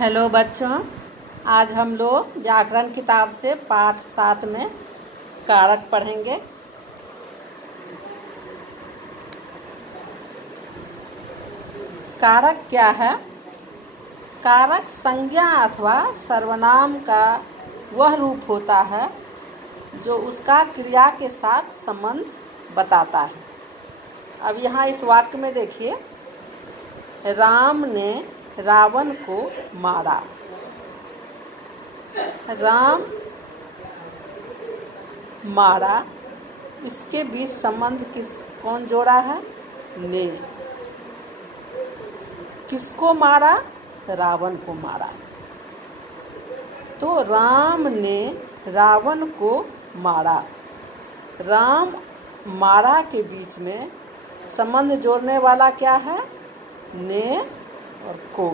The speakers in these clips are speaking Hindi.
हेलो बच्चों, आज हम लोग व्याकरण किताब से पाठ 7 में कारक पढ़ेंगे। कारक क्या है? कारक संज्ञा अथवा सर्वनाम का वह रूप होता है जो उसका क्रिया के साथ संबंध बताता है। अब यहाँ इस वाक्य में देखिए, राम ने रावण को मारा। राम मारा, इसके बीच संबंध कौन जोड़ा है? ने। किसको मारा? रावण को मारा। तो राम ने रावण को मारा। राम मारा के बीच में संबंध जोड़ने वाला क्या है? ने और को।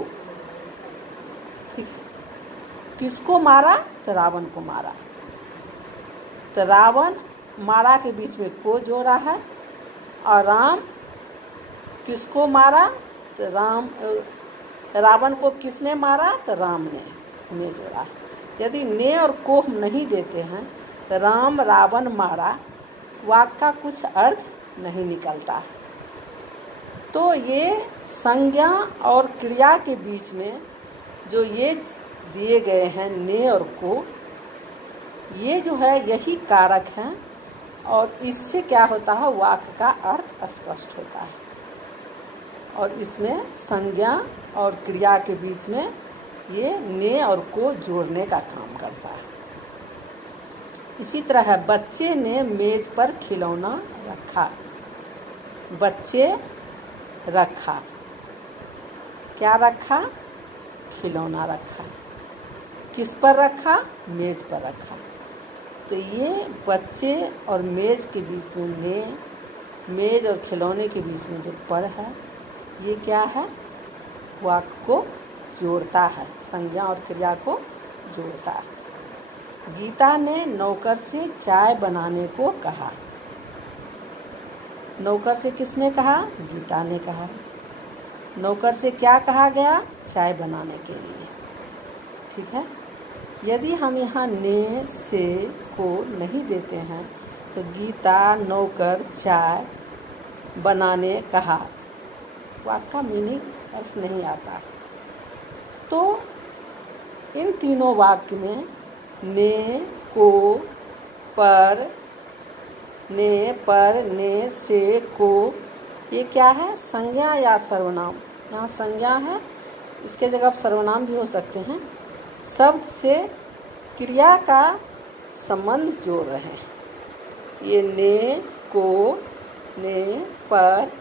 ठीक है। किसको मारा? तो रावण को मारा। तो रावण मारा के बीच में को जोड़ा है। और राम किसको मारा? तो रावण को किसने मारा? तो राम ने जोड़ा है। यदि ने और को हम नहीं देते हैं तो राम रावण मारा वाक्य का कुछ अर्थ नहीं निकलता है। तो ये संज्ञा और क्रिया के बीच में जो ये दिए गए हैं ने और को, ये जो है यही कारक हैं। और इससे क्या होता है? वाक्य का अर्थ स्पष्ट होता है। और इसमें संज्ञा और क्रिया के बीच में ये ने और को जोड़ने का काम करता है। इसी तरह है, बच्चे ने मेज पर खिलौना रखा। बच्चे रखा, क्या रखा? खिलौना रखा। किस पर रखा? मेज पर रखा। तो ये बच्चे और मेज के बीच में ने, मेज और खिलौने के बीच में जो पर है, ये क्या है? वाक्य को जोड़ता है, संज्ञा और क्रिया को जोड़ता है। गीता ने नौकर से चाय बनाने को कहा। नौकर से किसने कहा? गीता ने कहा। नौकर से क्या कहा गया? चाय बनाने के लिए। ठीक है। यदि हम यहाँ ने से को नहीं देते हैं तो गीता नौकर चाय बनाने कहा, वाक्य का मीनिंग अर्थ नहीं आता। तो इन तीनों वाक्य में ने, को, पर, ने, से, को, ये क्या है? संज्ञा या सर्वनाम। यहाँ संज्ञा है, इसके जगह सर्वनाम भी हो सकते हैं। शब्द से क्रिया का संबंध जोड़ रहे हैं। ये ने, को, ने, पर,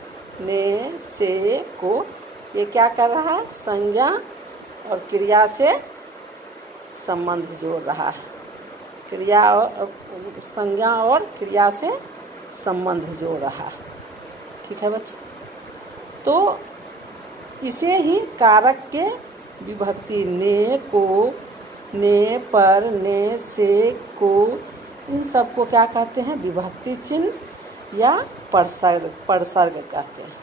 ने, से, को, ये क्या कर रहा है? संज्ञा और क्रिया से संबंध जोड़ रहा है। क्रिया और संज्ञा और क्रिया से संबंध जोड़ रहा है। ठीक है बच्चों। तो इसे ही कारक के विभक्ति ने, को, ने, पर, ने, से, को, इन सब को क्या कहते हैं? विभक्ति चिन्ह या परसर्ग कहते हैं।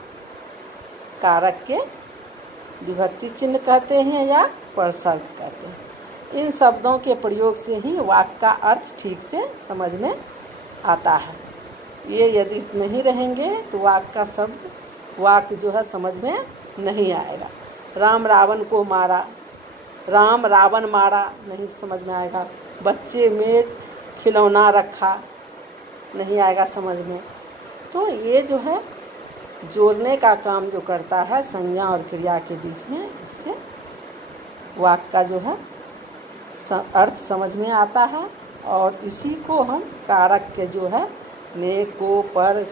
कारक के विभक्ति चिन्ह कहते हैं या परसर्ग कहते हैं। इन शब्दों के प्रयोग से ही वाक्य का अर्थ ठीक से समझ में आता है। ये यदि नहीं रहेंगे तो वाक्य जो है समझ में नहीं आएगा। राम रावण को मारा, राम रावण मारा नहीं समझ में आएगा। बच्चे मेज खिलौना रखा नहीं आएगा समझ में। तो ये जो है जोड़ने का काम जो करता है संज्ञा और क्रिया के बीच में, इससे वाक्य का जो है अर्थ समझ में आता है। और इसी को हम कारक के जो है ने, को, पर,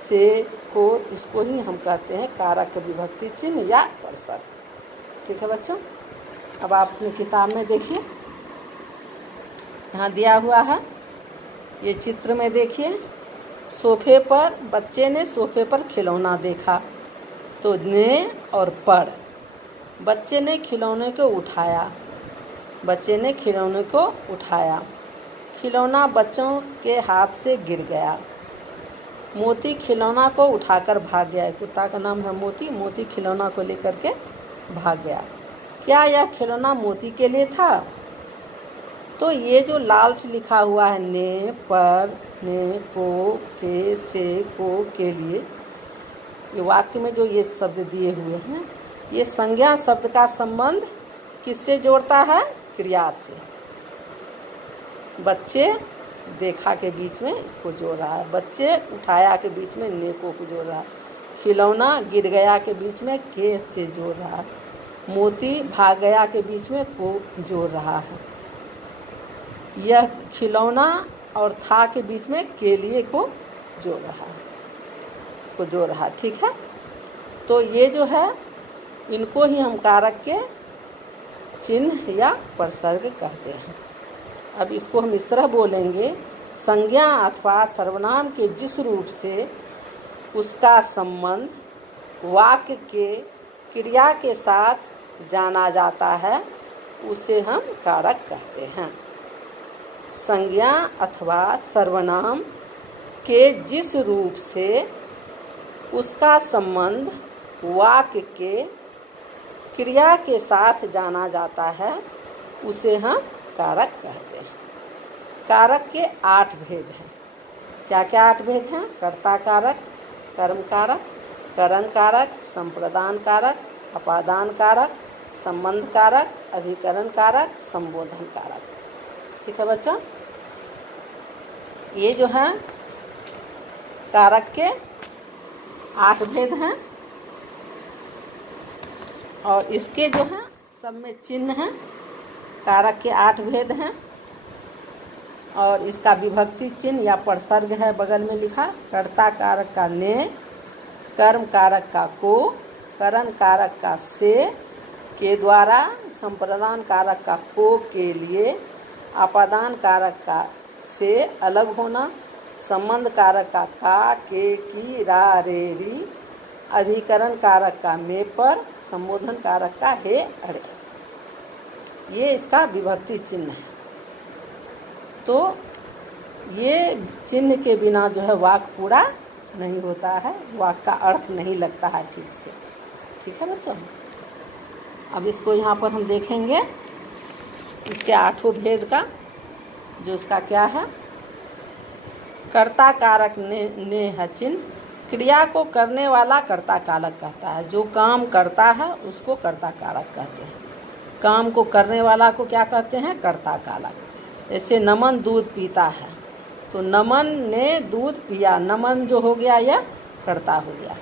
से, को, इसको ही हम कहते हैं कारक विभक्ति चिन्ह या परसर्ग। ठीक है बच्चों। अब आप अपनी किताब में देखिए, यहाँ दिया हुआ है, ये चित्र में देखिए। सोफे पर, बच्चे ने सोफे पर खिलौना देखा। तो ने और पर, बच्चे ने खिलौने को उठाया। बच्चे ने खिलौने को उठाया। खिलौना बच्चों के हाथ से गिर गया। मोती खिलौना को उठाकर भाग गया। कुत्ता का नाम है मोती। मोती खिलौना को लेकर के भाग गया। क्या यह खिलौना मोती के लिए था? तो ये जो लाल से लिखा हुआ है ने, पर, ने, को, के, से, को, के लिए, ये वाक्य में जो ये शब्द दिए हुए हैं, ये संज्ञा शब्द का संबंध किससे जोड़ता है? क्रिया से। बच्चे देखा के बीच में इसको जोड़ रहा है, बच्चे उठाया के बीच में ने को जोड़ रहा है, खिलौना गिर गया के बीच में के से जोड़ रहा है, मोती भाग गया के बीच में को जोड़ रहा है, यह खिलौना और था के बीच में के लिए को जोड़ रहा है, ठीक है। तो ये जो है, इनको ही हम कारक के चिन्ह या प्रसर्ग कहते हैं। अब इसको हम इस तरह बोलेंगे, संज्ञा अथवा सर्वनाम के जिस रूप से उसका संबंध वाक्य के क्रिया के साथ जाना जाता है, उसे हम कारक कहते हैं। संज्ञा अथवा सर्वनाम के जिस रूप से उसका संबंध वाक्य के क्रिया के साथ जाना जाता है, उसे हम कारक कहते हैं। कारक के 8 भेद हैं। क्या क्या 8 भेद हैं? कर्ता कारक, कर्म कारक, करण कारक, संप्रदान कारक, अपादान कारक, संबंध कारक, अधिकरण कारक, संबोधन कारक। ठीक है बच्चों, ये जो है कारक के 8 भेद हैं और इसके जो हैं सब में चिन्ह हैं। कारक के 8 भेद हैं और इसका विभक्ति चिन्ह या प्रसर्ग है बगल में लिखा। कर्ता कारक का ने, कर्म कारक का को, करण कारक का से के द्वारा, संप्रदान कारक का को के लिए, अपादान कारक का से अलग होना, संबंध कारक का के, की, रा, रे, री, अधिकरण कारक का में, पर, संबोधन कारक का हे, अरे। ये इसका विभक्ति चिन्ह है। तो ये चिन्ह के बिना जो है वाक्य पूरा नहीं होता है, वाक्य का अर्थ नहीं लगता है ठीक से। ठीक है बच्चों, अब इसको यहाँ पर हम देखेंगे इसके 8 भेद का, जो उसका क्या है। कर्ता कारक ने है चिन्ह। क्रिया को करने वाला कर्ता कारक कहता है। जो काम करता है उसको कर्ता कारक कहते हैं। काम को करने वाला को क्या कहते हैं? कर्ता कारक। जैसे नमन दूध पीता है, तो नमन ने दूध पिया, नमन जो हो गया यह कर्ता हो गया।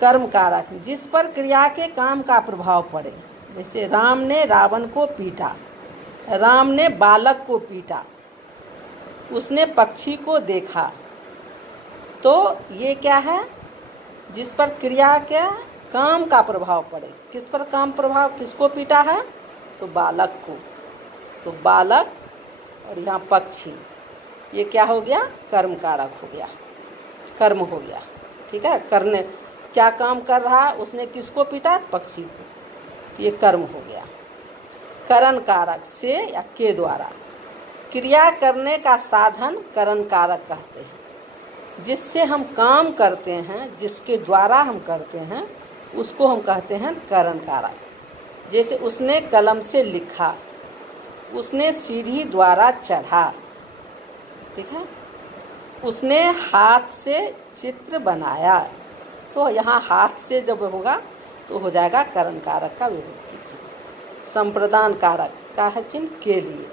कर्म कारक, जिस पर क्रिया के काम का प्रभाव पड़े। जैसे राम ने रावण को पीटा, राम ने बालक को पीटा, उसने पक्षी को देखा। तो ये क्या है? जिस पर क्रिया के काम का प्रभाव पड़े। किस पर काम प्रभाव? किसको पीटा है? तो बालक को। तो बालक और यहाँ पक्षी, ये क्या हो गया? कर्म कारक हो गया, कर्म हो गया। ठीक है, करने क्या काम कर रहा है? उसने किसको पीटा? पक्षी को। ये कर्म हो गया। करण कारक से या के द्वारा, क्रिया करने का साधन करण कारक कहते हैं। जिससे हम काम करते हैं, जिसके द्वारा हम करते हैं, उसको हम कहते हैं करण कारक। जैसे उसने कलम से लिखा, उसने सीढ़ी द्वारा चढ़ा। ठीक है, उसने हाथ से चित्र बनाया। तो यहाँ हाथ से जब होगा तो हो जाएगा करण कारक का विभक्ति चिन्ह। संप्रदान कारक का है चिन्ह के लिए,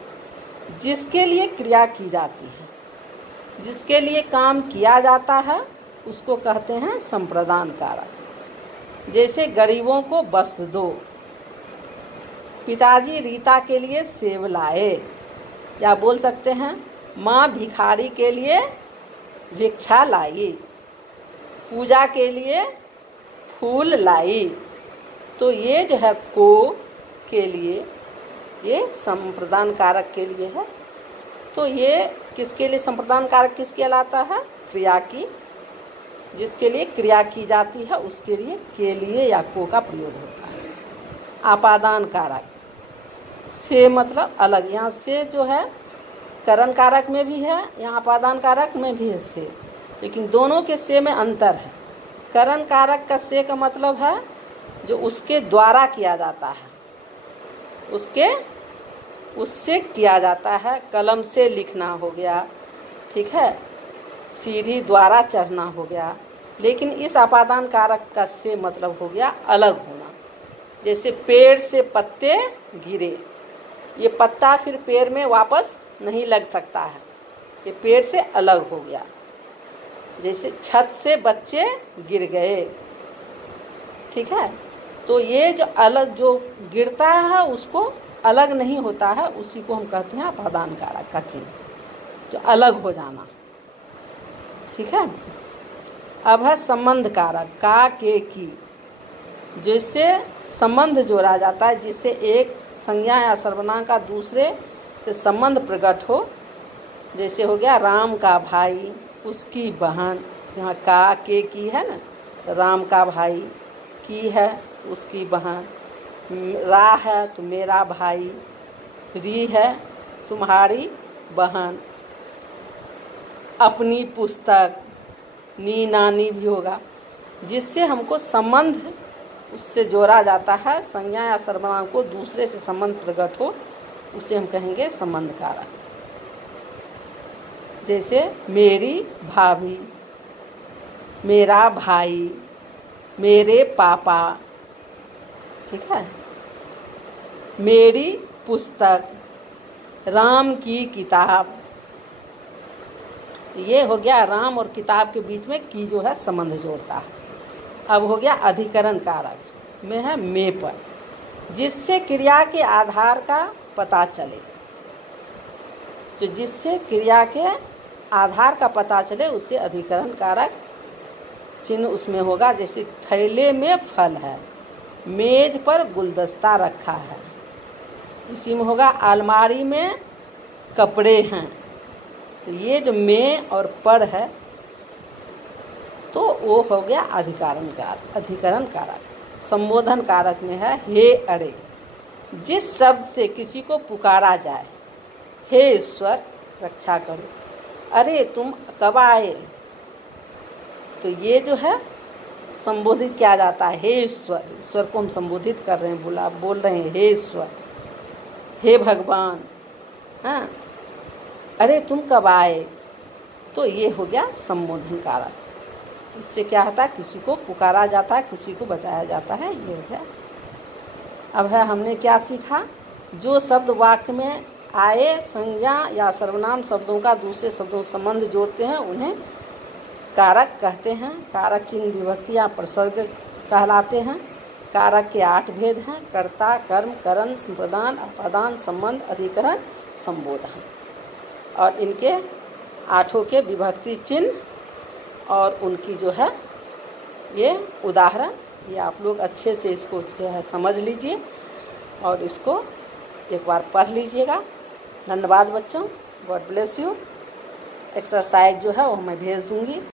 जिसके लिए क्रिया की जाती है, जिसके लिए काम किया जाता है, उसको कहते हैं संप्रदान कारक। जैसे गरीबों को वस्त्र दो, पिताजी रीता के लिए सेब लाए, या बोल सकते हैं माँ भिखारी के लिए भिक्षा लाई, पूजा के लिए फूल लाई। तो ये जो है को के लिए, ये संप्रदान कारक के लिए है। तो ये किसके लिए संप्रदान कारक किसके कहलाता है? क्रिया की, जिसके लिए क्रिया की जाती है उसके लिए के लिए या को का प्रयोग होता है। आपादान कारक से मतलब अलग, यहाँ से जो है करण कारक में भी है, यहाँ आपादान कारक में भी है से, लेकिन दोनों के से में अंतर है। करण कारक का से का मतलब है जो उसके द्वारा किया जाता है, उससे किया जाता है। कलम से लिखना हो गया, ठीक है, सीढ़ी द्वारा चढ़ना हो गया। लेकिन इस अपादान कारक का से मतलब हो गया अलग होना। जैसे पेड़ से पत्ते गिरे, ये पत्ता फिर पेड़ में वापस नहीं लग सकता है, ये पेड़ से अलग हो गया। जैसे छत से बच्चे गिर गए, ठीक है। तो ये जो अलग जो गिरता है उसको अलग नहीं होता है, उसी को हम कहते हैं अपादान कारक का चिन्ह, जो अलग हो जाना, ठीक है। अब है संबंध कारक का, के, की। जिससे संबंध जोड़ा जाता है, जिससे एक संज्ञा या सर्वनाम का दूसरे से संबंध प्रकट हो। जैसे हो गया राम का भाई, उसकी बहन। यहाँ का, के, की है ना, राम का भाई, की है उसकी बहन, रा है तो मेरा भाई, री है तुम्हारी बहन, अपनी पुस्तक, नी नानी भी होगा। जिससे हमको संबंध उससे जोड़ा जाता है, संज्ञा या सर्वनाम को दूसरे से संबंध प्रकट हो, उसे हम कहेंगे संबंध कारक। जैसे मेरी भाभी, मेरा भाई, मेरे पापा, ठीक है, मेरी पुस्तक, राम की किताब। ये हो गया राम और किताब के बीच में की जो है संबंध जोड़ता है। अब हो गया अधिकरण कारक में है में पर, जिससे क्रिया के आधार का पता चले। तो जिससे क्रिया के आधार का पता चले उसे अधिकरण कारक चिन्ह उसमें होगा। जैसे थैले में फल है, मेज पर गुलदस्ता रखा है, इसी में होगा अलमारी में कपड़े हैं। तो ये जो में और पर है तो वो हो गया अधिकरण कारक। संबोधन कारक में है हे अरे, जिस शब्द से किसी को पुकारा जाए, हे ईश्वर रक्षा करो, अरे तुम कब आए, तो ये जो है संबोधित किया जाता है। हे ईश्वर, ईश्वर को हम संबोधित कर रहे हैं, बोल रहे हैं हे ईश्वर, हे भगवान, हाँ, अरे तुम कब आए, तो ये हो गया संबोधन कारक। इससे क्या होता है, किसी को पुकारा जाता है, किसी को बताया जाता है, ये हो गया। अब है हमने क्या सीखा, जो शब्द वाक्य में आए, संज्ञा या सर्वनाम शब्दों का दूसरे शब्दों से संबंध जोड़ते हैं, उन्हें कारक कहते हैं। कारक चिन्ह विभक्ति या प्रसर्ग कहलाते हैं। कारक के 8 भेद हैं, कर्ता, कर्म, करण, संप्रदान, अपादान, संबंध, अधिकरण, संबोधन। और इनके 8 के विभक्ति चिन्ह और उनकी जो है ये उदाहरण, ये आप लोग अच्छे से इसको जो है समझ लीजिए और इसको एक बार पढ़ लीजिएगा। धन्यवाद बच्चों, गॉड ब्लेस यू। एक्सरसाइज जो है वो मैं भेज दूँगी।